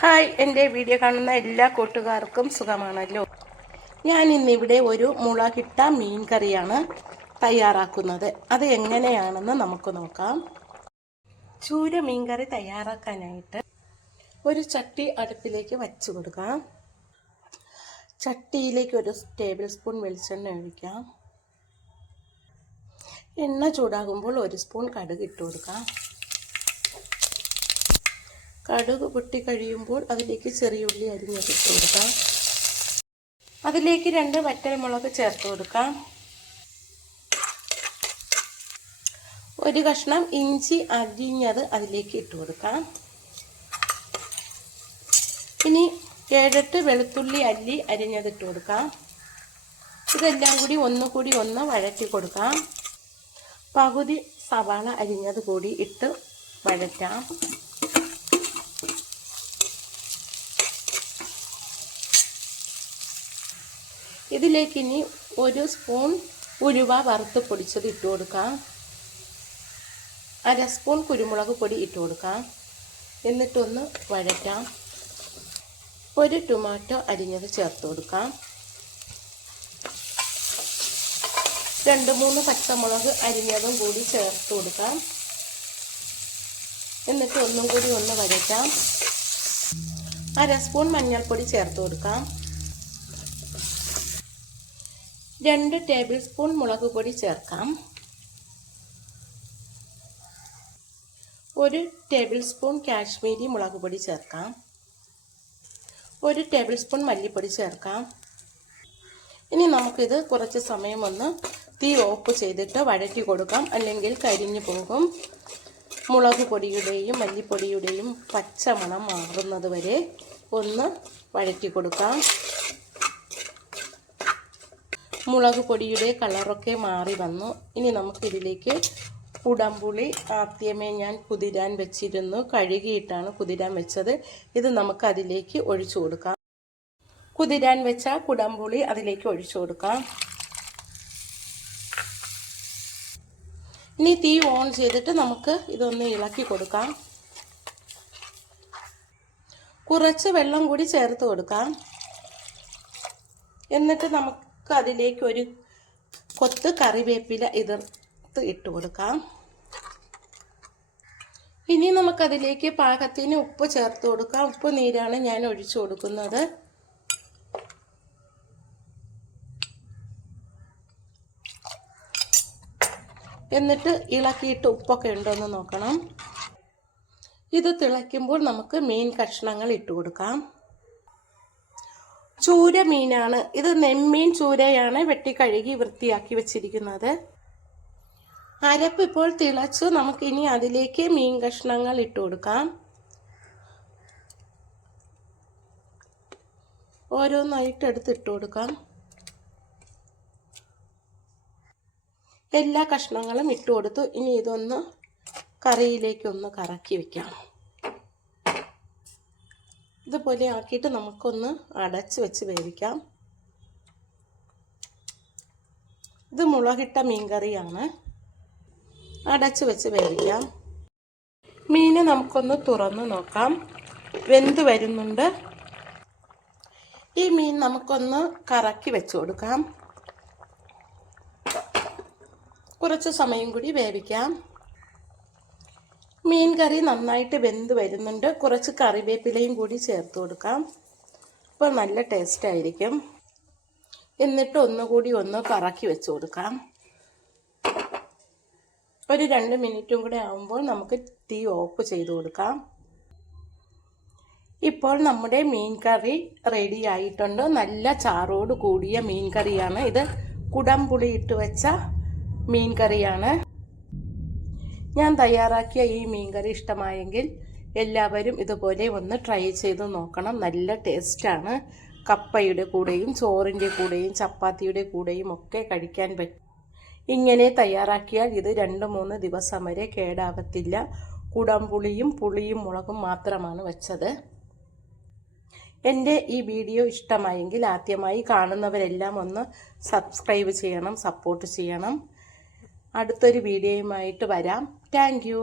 Hi, എൻ്റെ video കാണുന്ന എല്ലാ കൂട്ടുകാർക്കും സുഖമാണല്ലോ. ഞാൻ ഇന്നിവിടെ ഒരു മുളകിട്ട മീൻ കറിയാണ് തയ്യാറാക്കുന്നത്. അത് എങ്ങനെയാണെന്ന് നമുക്ക് നോക്കാം. ചൂര മീൻ കറി തയ്യാറാക്കാനായിട്ട് ഒരു ചട്ടി അടുപ്പിലേക്ക് വച്ചു കൊടുക്കാം. ചട്ടിയിലേക്ക് ഒരു ടേബിൾ സ്പൂൺ വെളിച്ചെണ്ണ ഒഴിക്കാം. എണ്ണ ചൂടാകുമ്പോൾ ഒരു സ്പൂൺ കടുക് ഇട്ട് കൊടുക്കാം. കടുക് പൊട്ടി കഴിയുമ്പോൾ അതിലേക്ക് ചെറിയ ഉള്ളി അരിഞ്ഞിട്ട് കൊടുക്കാം. അതിലേക്ക് 2 വറ്റൽമുളക് ചേർത്ത് കൊടുക്കാം. ഒരു കഷ്ണം ഇഞ്ചി അരിഞ്ഞത് അതിലേക്ക് ഇട്ട് കൊടുക്കാം. ഇനി 7-8 വെളുത്തുള്ളി അല്ലി അരിഞ്ഞത് ഇട്ട് കൊടുക്കാം. ഇതെല്ലാം കൂടി ഒന്ന് വഴറ്റി കൊടുക്കാം. പകുതി സവാള അരിഞ്ഞത് കൂടി ഇട്ട് വഴറ്റാം. ഇതിലേക്ക് ഇനി 1 സ്പൂൺ ഉലുവ വറുത്ത് പൊടിച്ചത് ഇട്ട് കൊടുക്കാം. 1/2 സ്പൂൺ കുരുമുളക് പൊടി ഇട്ട് കൊടുക്കാം. എന്നിട്ടൊന്ന് വഴറ്റാം. 1 ടൊമാറ്റോ അരിഞ്ഞത് ചേർത്ത് കൊടുക്കാം. 2-3 പച്ചമുളക് അരിഞ്ഞതും കൂടി ചേർത്ത് കൊടുക്കാം. എന്നിട്ട് ഒന്നും കൂടി ഒന്ന് വഴറ്റാം. 1/2 സ്പൂൺ മഞ്ഞൾപ്പൊടി ചേർത്ത് കൊടുക്കാം. 2 ടേബിൾ സ്പൂൺ മുളക് പൊടി ചേർക്കാം. 1 ടേബിൾ സ്പൂൺ കാശ്മീരി മുളക് പൊടി ചേർക്കാം. 1 ടേബിൾ സ്പൂൺ മല്ലിപ്പൊടി ചേർക്കാം. ഇനി നമുക്കിത് കുറച്ച് സമയം ഒന്ന് തീ ഓഫ് ചെയ്തിട്ട് വഴറ്റി കൊടുക്കാം, അല്ലെങ്കിൽ കരിഞ്ഞു പോകും. മുളക് പൊടിയുടെയും മല്ലിപ്പൊടിയുടെയും പച്ചമണം മാറുന്നത് വരെ ഒന്ന് വഴറ്റി കൊടുക്കാം. മുളക് പൊടിയുടെ കളറൊക്കെ മാറി വന്നു. ഇനി നമുക്കിതിലേക്ക് കുടംപുളി ആദ്യമേ ഞാൻ കുതിരാൻ വെച്ചിരുന്നു. കഴുകിയിട്ടാണ് കുതിരാൻ വെച്ചത്. ഇത് നമുക്ക് അതിലേക്ക് ഒഴിച്ചു കൊടുക്കാം. കുതിരാൻ വെച്ച കുടംപുളി അതിലേക്ക് ഒഴിച്ചു കൊടുക്കാം. ഇനി തീ ഓൺ ചെയ്തിട്ട് നമുക്ക് ഇതൊന്ന് ഇളക്കി കൊടുക്കാം. കുറച്ച് വെള്ളം കൂടി ചേർത്ത് കൊടുക്കാം. എന്നിട്ട് നമുക്ക് അതിലേക്ക് ഒരു കൊത്ത് കറിവേപ്പില ഇട്ട് കൊടുക്കാം. ഇനി നമുക്കതിലേക്ക് പാകത്തിന് ഉപ്പ് ചേർത്ത് കൊടുക്കാം. ഉപ്പ് നീരാണ് ഞാൻ ഒഴിച്ചു കൊടുക്കുന്നത്. എന്നിട്ട് ഇളക്കിയിട്ട് ഉപ്പൊക്കെ ഉണ്ടോയെന്ന് നോക്കണം. ഇത് തിളയ്ക്കുമ്പോൾ നമുക്ക് മീൻ കഷ്ണങ്ങൾ ഇട്ട് കൊടുക്കാം. ചൂര മീനാണ് ഇത്. നെമ്മീൻ ചൂരയാണ് വെട്ടി കഴുകി വൃത്തിയാക്കി വെച്ചിരിക്കുന്നത്. അരപ്പ് ഇപ്പോൾ തിളച്ചു. നമുക്കിനി അതിലേക്ക് മീൻ കഷ്ണങ്ങൾ ഇട്ട് കൊടുക്കാം. ഓരോന്നായിട്ട് എടുത്തിട്ട് കൊടുക്കാം. എല്ലാ കഷ്ണങ്ങളും ഇട്ട് കൊടുത്തു. ഇനി ഇതൊന്ന് കറിയിലേക്കൊന്ന് കറക്കി വെക്കാം. ഇതുപോലെ ആക്കിയിട്ട് നമുക്കൊന്ന് അടച്ച് വെച്ച് വേവിക്കാം. ഇത് മുളകിട്ട മീൻ കറിയാണ്. അടച്ച് വെച്ച് വേവിക്കാം. മീനെ നമുക്കൊന്ന് തുറന്ന് നോക്കാം. വെന്ത് വരുന്നുണ്ട്. ഈ മീൻ നമുക്കൊന്ന് കറക്കി വെച്ച് കൊടുക്കാം. കുറച്ച് സമയം കൂടി വേവിക്കാം. മീൻ കറി നന്നായിട്ട് വെന്ത് വരുന്നുണ്ട്. കുറച്ച് കറിവേപ്പിലയും കൂടി ചേർത്ത് കൊടുക്കാം. അപ്പോൾ നല്ല ടേസ്റ്റ് ആയിരിക്കും. എന്നിട്ട് ഒന്നുകൂടി ഒന്ന് കറക്കി വെച്ച് കൊടുക്കാം. ഒരു 2 മിനിറ്റും കൂടെ ആകുമ്പോൾ നമുക്ക് തീ ഓഫ് ചെയ്ത് കൊടുക്കാം. ഇപ്പോൾ നമ്മുടെ മീൻ കറി റെഡി ആയിട്ടുണ്ട്. നല്ല ചാറോട് കൂടിയ മീൻ കറിയാണ് ഇത്. കുടംപുളി ഇട്ട് വെച്ച മീൻ കറിയാണ്. ഞാൻ തയ്യാറാക്കിയ ഈ മീൻകറി ഇഷ്ടമായെങ്കിൽ എല്ലാവരും ഇതുപോലെ ഒന്ന് ട്രൈ ചെയ്ത് നോക്കണം. നല്ല ടേസ്റ്റാണ്. കപ്പയുടെ കൂടെയും ചോറിൻ്റെ കൂടെയും ചപ്പാത്തിയുടെ കൂടെയും ഒക്കെ കഴിക്കാൻ പറ്റും. ഇങ്ങനെ തയ്യാറാക്കിയാൽ ഇത് 2-3 ദിവസം വരെ കേടാവത്തില്ല. കുടംപുളിയും പുളിയും മുളകും മാത്രമാണ് വെച്ചത്. എൻ്റെ ഈ വീഡിയോ ഇഷ്ടമായെങ്കിൽ ആദ്യമായി കാണുന്നവരെല്ലാം ഒന്ന് സബ്സ്ക്രൈബ് ചെയ്യണം, സപ്പോർട്ട് ചെയ്യണം. അടുത്തൊരു വീഡിയോയുമായിട്ട് വരാം. Thank you.